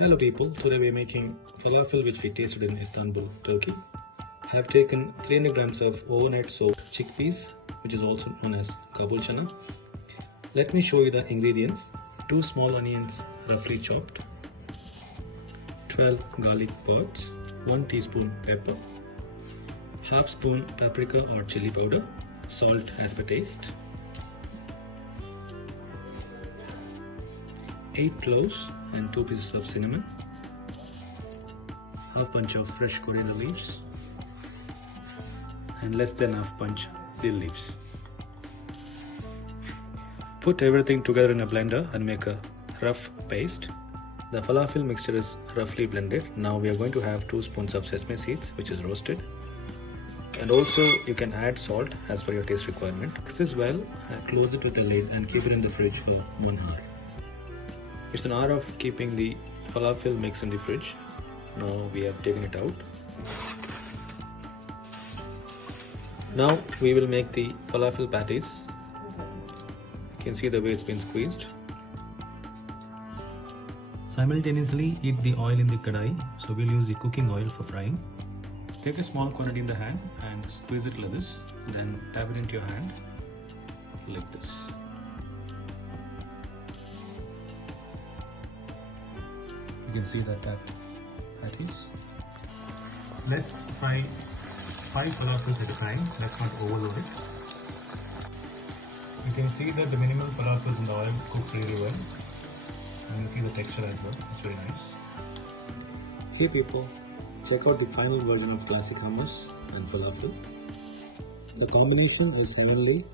Hello people, today we are making falafel which we tasted in Istanbul, Turkey. I have taken 300 grams of overnight soaked chickpeas, which is also known as Kabuli chana. Let me show you the ingredients. 2 small onions roughly chopped, 12 garlic pods, 1 teaspoon pepper, half spoon paprika or chili powder, salt as per taste, 8 cloves and 2 pieces of cinnamon, half bunch of fresh coriander leaves and less than half bunch dill leaves. Put everything together in a blender and make a rough paste. The falafel mixture is roughly blended. Now we are going to have 2 spoons of sesame seeds, which is roasted. And also you can add salt as per your taste requirement. Mix this well and close it with a lid and keep it in the fridge for 1 hour. It's an hour of keeping the falafel mix in the fridge. Now we have taken it out. Now we will make the falafel patties. You can see the way it's been squeezed. Simultaneously heat the oil in the kadai, so we'll use the cooking oil for frying. Take a small quantity in the hand and squeeze it like this, then tap it into your hand like this. You can see that patties. Let's fry 5 falafels at a time. Let's not overload it. You can see that the minimal falafels in the oil cook really well. And you see the texture as well. It's very nice. Hey people, check out the final version of classic hummus and falafel. The combination is heavenly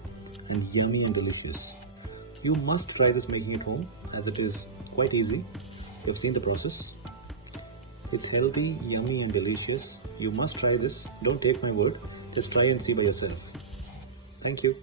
and yummy and delicious. You must try this making at home, as it is quite easy. You have seen the process. It's healthy, yummy and delicious. You must try this. Don't take my word. Just try and see by yourself. Thank you.